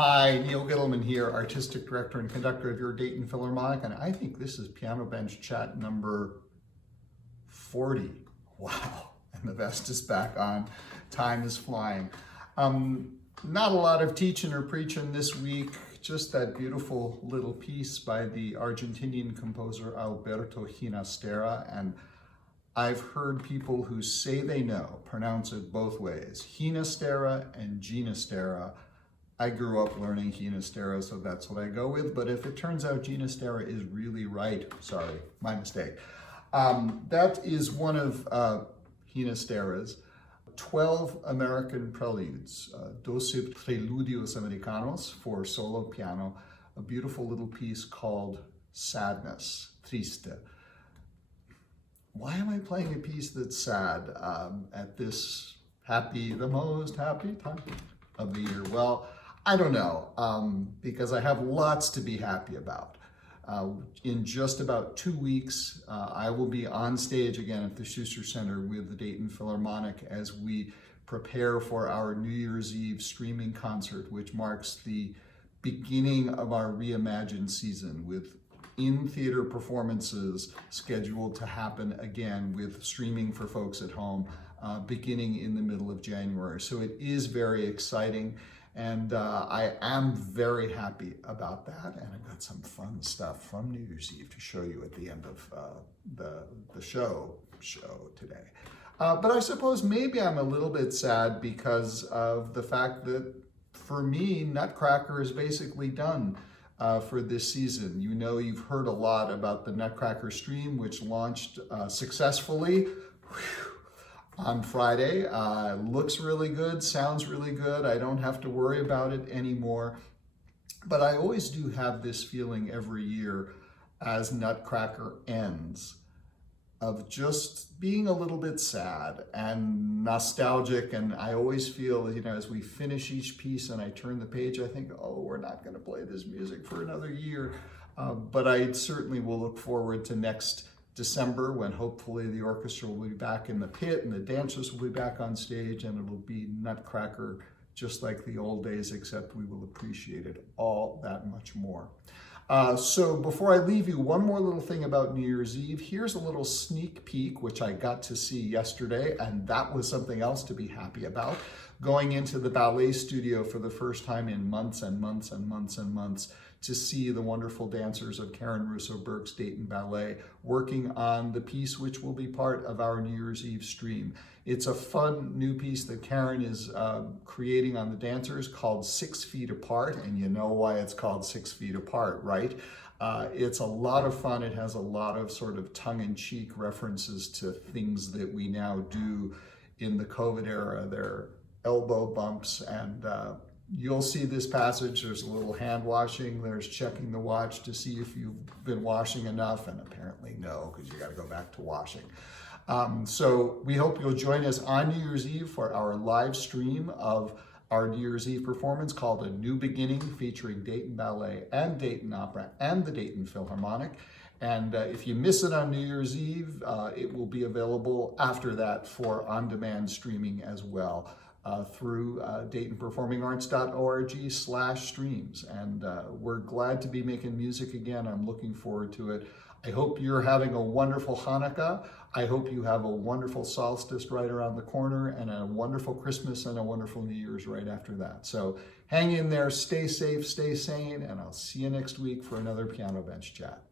Hi, Neal Gittleman here, Artistic Director and Conductor of your Dayton Philharmonic, and I think this is Piano Bench Chat number 40. Wow, and the vest is back on. Time is flying. Not a lot of teaching or preaching this week, just that beautiful little piece by the Argentinian composer Alberto Ginastera, and I've heard people who say they know pronounce it both ways, Ginastera and Ginastera. I grew up learning Ginastera, so that's what I go with. But if it turns out Ginastera is really right, sorry, my mistake. That is one of Ginastera's 12 American preludes, 12 Preludios Americanos for solo piano, a beautiful little piece called Sadness, Triste. Why am I playing a piece that's sad at this the most happy time of the year? Well, I don't know, because I have lots to be happy about. In just about 2 weeks, I will be on stage again at the Schuster Center with the Dayton Philharmonic as we prepare for our New Year's Eve streaming concert, which marks the beginning of our reimagined season with in-theater performances scheduled to happen again with streaming for folks at home beginning in the middle of January. So it is very exciting. And I am very happy about that. And I've got some fun stuff from New Year's Eve to show you at the end of the show today. But I suppose maybe I'm a little bit sad because of the fact that for me, Nutcracker is basically done for this season. You know, you've heard a lot about the Nutcracker stream, which launched successfully. On Friday. Looks really good, sounds really good. I don't have to worry about it anymore. But I always do have this feeling every year as Nutcracker ends of just being a little bit sad and nostalgic. And I always feel, you know, as we finish each piece and I turn the page, I think, oh, we're not going to play this music for another year. But I certainly will look forward to next December, when hopefully the orchestra will be back in the pit and the dancers will be back on stage, and it'll be Nutcracker just like the old days, except we will appreciate it all that much more. So before I leave you, one more little thing about New Year's Eve. Here's a little sneak peek, which I got to see yesterday, and that was something else to be happy about. Going into the ballet studio for the first time in months and months and months and months to see the wonderful dancers of Russo Burke's Dayton Ballet working on the piece which will be part of our New Year's Eve stream. It's a fun new piece that Karen is creating on the dancers called 6 Feet Apart, and you know why it's called 6 Feet Apart, right? It's a lot of fun. It has a lot of sort of tongue-in-cheek references to things that we now do in the COVID era. They're elbow bumps, and you'll see this passage. There's a little hand washing, there's checking the watch to see if you've been washing enough, and apparently no, because you got to go back to washing. So we hope you'll join us on New Year's Eve for our live stream of our New Year's Eve performance called A New Beginning, featuring Dayton Ballet and Dayton Opera and the Dayton Philharmonic. And if you miss it on New Year's Eve, it will be available after that for on-demand streaming as well. Through DaytonPerformingArts.org/streams. And we're glad to be making music again. I'm looking forward to it. I hope you're having a wonderful Hanukkah. I hope you have a wonderful solstice right around the corner, and a wonderful Christmas and a wonderful New Year's right after that. So hang in there, stay safe, stay sane, and I'll see you next week for another Piano Bench Chat.